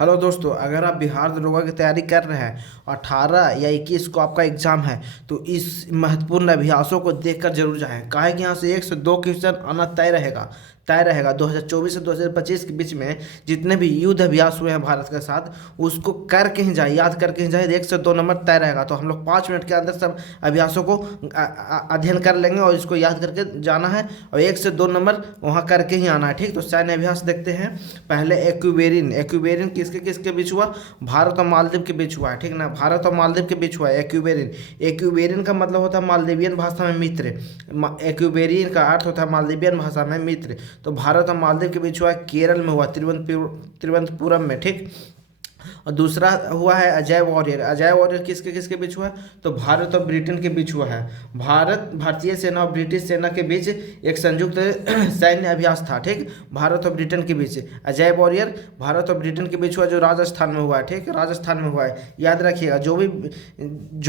Hello दोस्तों, अगर आप बिहार दरोगा की तैयारी कर रहे हैं, 18 या 21 को आपका एग्जाम है, तो इस महत्वपूर्ण अभ्यासों को देखकर जरूर जाएं। काहे कि यहाँ से 1 से 2 क्वेश्चन आना तय रहेगा 2024 से 2025 के बीच में जितने भी युद्ध अभ्यास हुए हैं भारत के साथ, उसको करके ही जाए, याद करके ही जाए। 1 से 2 नंबर तय रहेगा। तो हम लोग 5 मिनट के अंदर सब अभ्यासों को अध्ययन कर लेंगे और इसको याद करके जाना है, और 1 से 2 नंबर वहाँ करके ही आना है। ठीक, तो सैन्य अभ्यास देखते हैं। पहले एक्यूबेरिन। एक्यूबेरिन किसके किसके बीच हुआ? भारत और मालदीव के बीच हुआ है। ठीक ना, भारत और मालदीव के बीच हुआ है एक्यूबेरिन। एक्यूबेरिन का मतलब होता है मालदीवियन भाषा में मित्र। एक्यूबेरिन का अर्थ होता है मालदीवियन भाषा में मित्र। तो भारत और मालदीव के बीच हुआ है, केरल में हुआ, तिरुवनंतपुरम में। ठीक, और दूसरा हुआ है अजय वॉरियर। अजय वॉरियर किसके किसके बीच हुआ है? तो भारत और ब्रिटेन के बीच हुआ है। भारतीय सेना और ब्रिटिश सेना के बीच एक संयुक्त सैन्य अभ्यास था। ठीक, भारत और ब्रिटेन के बीच अजय वॉरियर भारत और ब्रिटेन के बीच हुआ, जो राजस्थान में हुआ है। ठीक, राजस्थान में हुआ है, याद रखिएगा। जो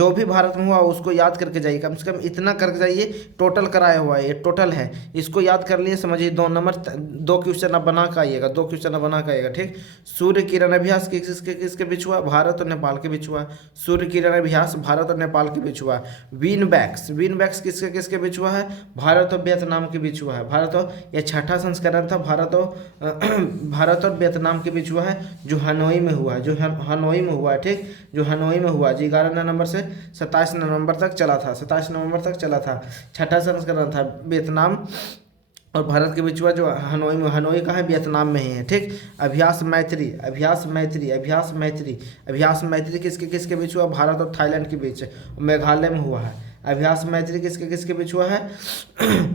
भी भारत में हुआ उसको याद करके जाइए, कम से कम इतना करके जाइए। टोटल कराया हुआ है, ये टोटल है, इसको याद कर लिए, समझिए। 2 क्वेश्चन आप बना के आइएगा, 2 क्वेश्चन आप बना के आइएगा। ठीक, सूर्य किरण अभ्यास किसके बीच हुआ? भारत और नेपाल के बीच हुआ। सूर्य किरण अभ्यास भारत और नेपाल के बीच हुआ। विन बैक्स किसके किसके बीच हुआ है? भारत और वियतनाम के बीच हुआ है। भारत और, यह छठा संस्करण था, भारत और वियतनाम के बीच हुआ है, जो हनोई में हुआ है। हनोई में हुआ है। ठीक, जो हनोई में हुआ जी, 11 नवंबर से 27 नवंबर तक चला था। 27 नवंबर तक चला था। छठा संस्करण था, वियतनाम और भारत के बीच हुआ, जो हनोई में। हनोई का है, वियतनाम में ही है। ठीक, अभ्यास मैत्री किसके किसके बीच हुआ? भारत और थाईलैंड के बीच, मेघालय में हुआ है। अभ्यास मैत्री किसके किसके बीच हुआ है?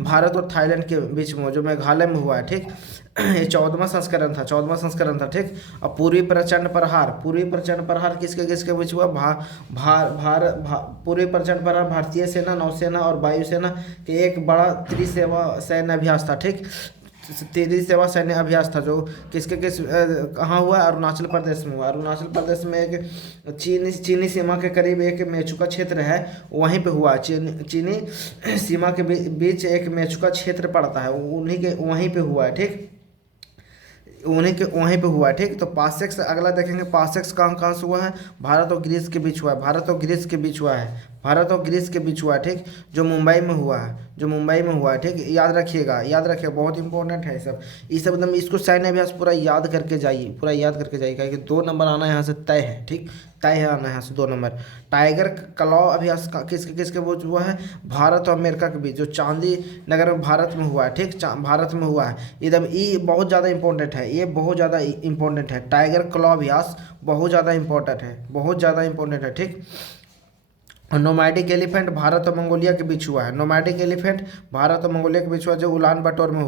भारत और थाईलैंड के बीच में, जो मेघालय में हुआ है। ठीक, ये 14वां संस्करण था। ठीक, और पूर्वी प्रचंड प्रहार किसके किसके बीच हुआ? पूर्वी प्रचंड प्रहार भारतीय सेना, नौसेना और वायुसेना के एक बड़ा त्रिसेवा सैन्य अभ्यास था। ठीक, त्रिसेवा सैन्य अभ्यास था, जो कहाँ हुआ? अरुणाचल प्रदेश में हुआ। अरुणाचल प्रदेश में एक चीनी सीमा के करीब एक मेचुका क्षेत्र है, वहीं पे हुआ। चीनी सीमा के बीच एक मेचुका क्षेत्र पड़ता है, उन्हीं के वहीं पे हुआ है। ठीक, वहीं पे हुआ है। ठीक, तो पासेक्स अगला देखेंगे। पासेक्स कहाँ से हुआ है? भारत और ग्रीस के बीच हुआ है। भारत और ग्रीस के बीच हुआ है। ठीक, जो मुंबई में हुआ है। ठीक, याद रखिएगा, बहुत इंपॉर्टेंट है ये सब एकदम। इसको सैन्य अभ्यास पूरा याद करके जाइए, क्योंकि 2 नंबर आना यहाँ से तय है। ठीक, तय है आना यहाँ से 2 नंबर। टाइगर क्लॉ अभ्यास किसके किसके बीच हुआ है? भारत और अमेरिका के बीच, जो चांदी नगर में भारत में हुआ है। ठीक, भारत में हुआ है एकदम। ये बहुत ज़्यादा इंपॉर्टेंट है। टाइगर क्लॉ अभ्यास बहुत ज़्यादा इंपॉर्टेंट है। ठीक, नोमैडिक एलिफेंट भारत और मंगोलिया के बीच हुआ है। जो उलान बटोर में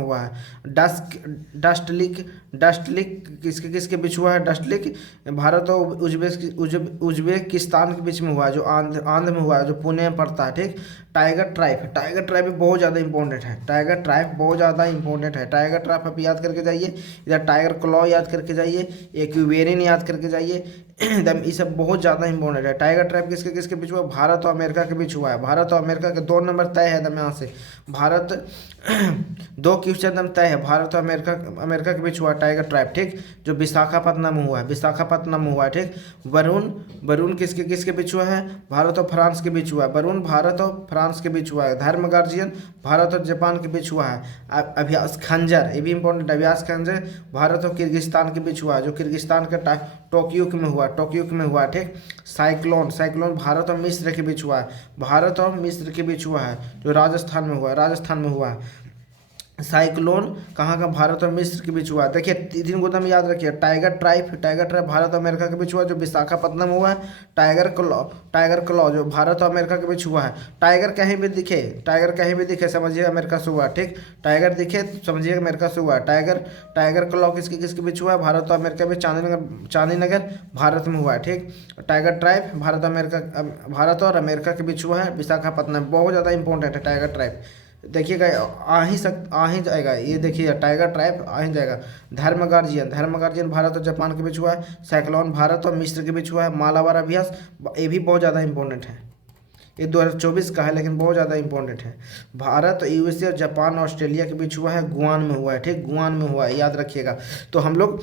हुआ है। डस्टलिक किसके किसके बीच हुआ है? डस्टलिक भारत और उज्बेकिस्तान के बीच में हुआ है, जो आंध्र में हुआ है, जो पुणे में पड़ता है। ठीक, टाइगर ट्राइब भी बहुत ज़्यादा इंपॉर्टेंट है। टाइगर ट्राइब आप याद करके जाइए। इधर टाइगर क्लॉ याद करके जाइए, एक्यूबेरिन याद करके जाइए। एकदम ये सब बहुत ज़्यादा इंपॉर्टेंट है। टाइगर ट्राइब किसके किसके बीच हुआ? भारत और अमेरिका के बीच हुआ है। भारत और अमेरिका के 2 नंबर तय है एकदम यहाँ से। 2 क्वेश्चन एकदम तय है। भारत और अमेरिका के बीच हुआ टाइगर ट्राइब। ठीक, जो विशाखापत्तनम में हुआ है। ठीक, वरुण किसके किसके बीच हुआ है? भारत और फ्रांस के बीच हुआ है। वरुण भारत और फ्रांस के बीच हुआ है। धर्म गार्जियन भारत और जापान के बीच हुआ है। अभ्यास खंजर, ये भी इंपॉर्टेंट। अभ्यास खंजर भारत और किर्गिस्तान के बीच हुआ है, जो किर्गिस्तान का टोक्यो में हुआ। ठीक, साइक्लोन भारत और मिस्र के बीच हुआ है। जो राजस्थान में हुआ है। साइक्लोन कहाँ का? भारत और मिस्र के बीच हुआ। देखिए 3 गोदा में याद रखिए। टाइगर ट्राइब भारत और अमेरिका के बीच हुआ, जो विशाखापत्तनम हुआ है। टाइगर क्लॉ जो भारत और अमेरिका के बीच हुआ है। टाइगर कहीं भी दिखे समझिए अमेरिका से हुआ। ठीक, टाइगर दिखे समझिए अमेरिका से हुआ। टाइगर क्लॉ किसके किसके बीच हुआ है? भारत और अमेरिका में, चांदीनगर भारत में हुआ है। ठीक, टाइगर ट्राइब भारत और अमेरिका के बीच हुआ है, विशाखापत्तनम। बहुत ज़्यादा इंपॉर्टेंट है टाइगर ट्राइब। देखिएगा आ ही जाएगा, ये देखिए टाइगर ट्राइब आ ही जाएगा। धर्म गार्जियन भारत और जापान के बीच हुआ है। साइक्लोन भारत और मिस्र के बीच हुआ है। मालाबार अभ्यास, ये भी बहुत ज़्यादा इंपॉर्टेंट है। ये 2024 का है, लेकिन बहुत ज़्यादा इंपॉर्टेंट है। भारत, यूएसए और जापान ऑस्ट्रेलिया के बीच हुआ है, गुआन में हुआ है। ठीक, गुआन में हुआ है, याद रखिएगा। तो हम लोग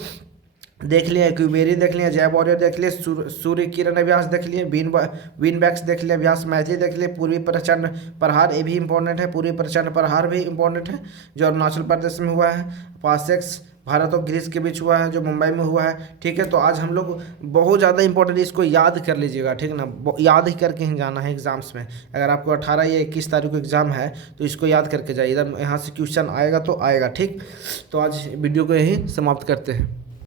देख लिया, क्यूबेरी देख लिया, जय वॉरियर देख लिए, सूर्य किरण अभ्यास देख लिए, विन बैक्स देख लिए, अभ्यास मैथिली देख लिए, पूर्वी प्रचंड प्रहार ये भी इंपॉर्टेंट है, पूर्वी प्रचंड प्रहार भी इंपॉर्टेंट है जो अरुणाचल प्रदेश में हुआ है। पासेक्स भारत और ग्रीस के बीच हुआ है जो मुंबई में हुआ है। ठीक है, तो आज हम लोग बहुत ज़्यादा इंपॉर्टेंट, इसको याद कर लीजिएगा, ठीक है ना, याद ही करके ही जाना है एग्जाम्स में। अगर आपको 18 या 21 तारीख को एग्ज़ाम है तो इसको याद करके जाइए, इधर यहाँ से क्वेश्चन आएगा तो आएगा। ठीक, तो आज वीडियो को यही समाप्त करते हैं।